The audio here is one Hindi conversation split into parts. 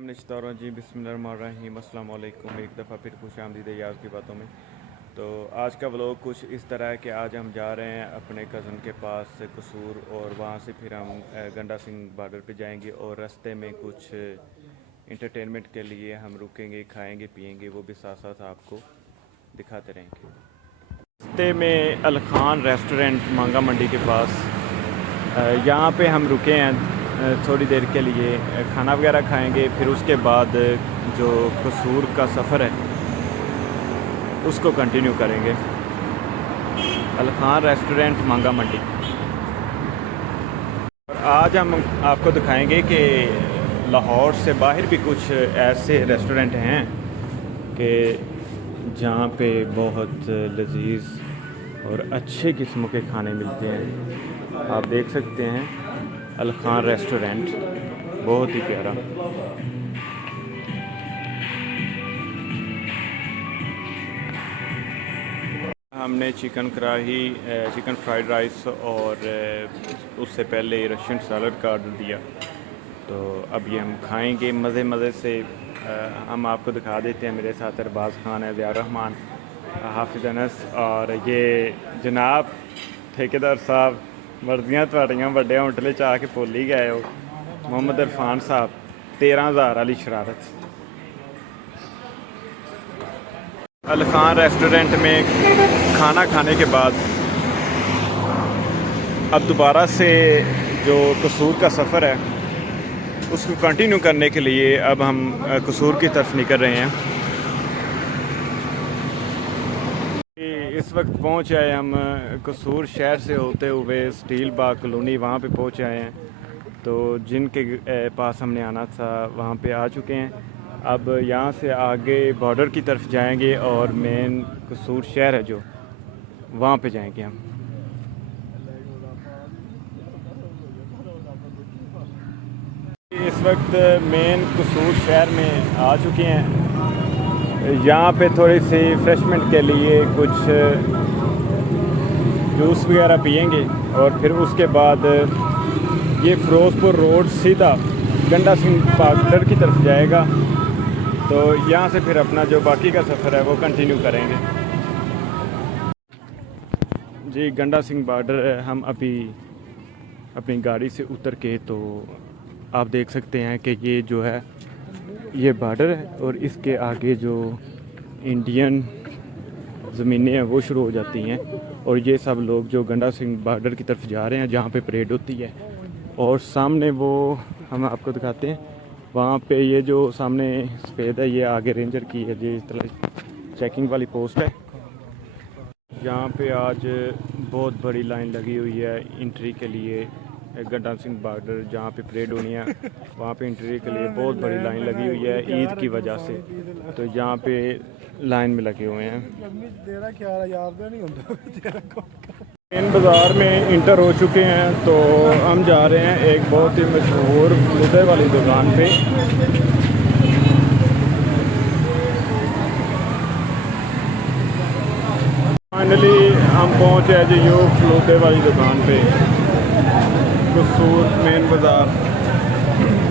जी बिस्मिल्लाहिर्रहमानिर्रहीम अस्सलाम वालेकुम। एक दफ़ा फिर खुश आमदीद यार की बातों में। तो आज का व्लॉग कुछ इस तरह है कि आज हम जा रहे हैं अपने कज़न के पास से कसूर, और वहाँ से फिर हम गंडा सिंह बॉर्डर पे जाएंगे, और रास्ते में कुछ इंटरटेनमेंट के लिए हम रुकेंगे, खाएंगे पिएंगे, वो भी साथ साथ आपको दिखाते रहेंगे। रास्ते में अलखान रेस्टोरेंट मांगा मंडी के पास, यहाँ पे हम रुके हैं थोड़ी देर के लिए, खाना वगैरह खाएंगे। फिर उसके बाद जो कसूर का सफ़र है उसको कंटिन्यू करेंगे। अलखान रेस्टोरेंट मांगा मंडी। आज हम आपको दिखाएंगे कि लाहौर से बाहर भी कुछ ऐसे रेस्टोरेंट हैं कि जहाँ पे बहुत लजीज और अच्छे किस्म के खाने मिलते हैं। आप देख सकते हैं अलखान रेस्टोरेंट, बहुत ही प्यारा। हमने चिकन कढ़ाई, चिकन फ्राइड राइस और उससे पहले रशियन सैलड का ऑर्डर दिया। तो अब ये हम खाएंगे मज़े मज़े से। हम आपको दिखा देते हैं, मेरे साथ अरबाज़ खान है, ज़िया रहमान, हाफिज़ अनस, और ये जनाब ठेकेदार साहब। वर्दियाँ थोड़ियाँ बड़े होटल च आके भुल ही गए हो। मोहम्मद इरफान साहब 13,000 वाली शरारत। अलखान रेस्टोरेंट में खाना खाने के बाद अब दोबारा से जो कसूर का सफ़र है उसको कंटिन्यू करने के लिए अब हम कसूर की तरफ निकल रहे हैं। इस वक्त पहुंच आए हम कसूर शहर से होते हुए स्टील बाग कॉलोनी, वहाँ पे पहुंच आए हैं। तो जिनके पास हमने आना था वहाँ पे आ चुके हैं। अब यहाँ से आगे बॉर्डर की तरफ जाएंगे और मेन कसूर शहर है जो, वहाँ पे जाएंगे हम। इस वक्त मेन कसूर शहर में आ चुके हैं। यहाँ पे थोड़ी सी रिफ्रेशमेंट के लिए कुछ जूस वगैरह पियेंगे, और फिर उसके बाद ये फ़िरोज़पुर रोड सीधा गंडा सिंह बॉर्डर की तरफ जाएगा। तो यहाँ से फिर अपना जो बाकी का सफ़र है वो कंटिन्यू करेंगे। जी गंडा सिंह बॉर्डर हम अभी अपनी गाड़ी से उतर के, तो आप देख सकते हैं कि ये जो है ये बॉर्डर है, और इसके आगे जो इंडियन ज़मीनें हैं वो शुरू हो जाती हैं। और ये सब लोग जो गंडा सिंह बॉर्डर की तरफ जा रहे हैं जहाँ पे परेड होती है, और सामने वो हम आपको दिखाते हैं, वहाँ पे ये जो सामने सफ़ेद है ये आगे रेंजर की है, ये चेकिंग वाली पोस्ट है। यहाँ पे आज बहुत बड़ी लाइन लगी हुई है एंट्री के लिए। गंडा सिंह बॉर्डर जहाँ पे परेड होनी है वहाँ पे एंट्री के लिए बहुत बड़ी लाइन लगी हुई है ईद की वजह से। तो यहाँ पे लाइन में लगे हुए हैं। मेन बाज़ार में इंटर हो चुके हैं, तो हम जा रहे हैं एक बहुत ही मशहूर फलूदे वाली दुकान पे। फाइनली हम पहुँचे हैं जी यो फलूदे वाली दुकान पे, कसूर मेन बाज़ार।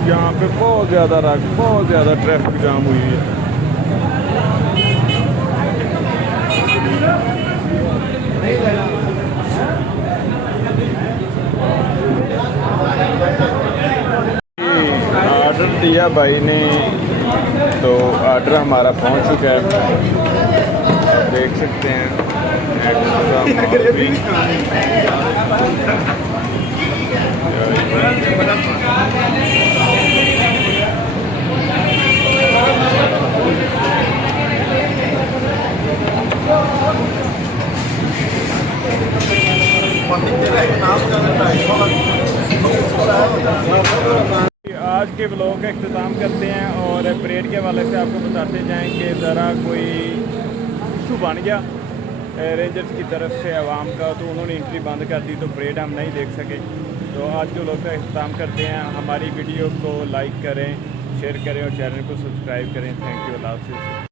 यहाँ पे बहुत ज़्यादा ट्रैफिक जाम हुई है। ऑर्डर दिया भाई ने, तो ऑर्डर हमारा पहुँच चुका है, देख सकते हैं। आज के ब्लॉग का इख्तिताम करते हैं, और परेड के हवाले से आपको बताते जाएं कि ज़रा कोई इशू बन गया रेंजर्स की तरफ से आवाम का, तो उन्होंने एंट्री बंद कर दी, तो परेड हम नहीं देख सके। तो आज के ब्लॉग का इख्तिताम करते हैं। हमारी वीडियो को लाइक करें, शेयर करें और चैनल को सब्सक्राइब करें। थैंक यू, अल्लाह हाफ़िज़।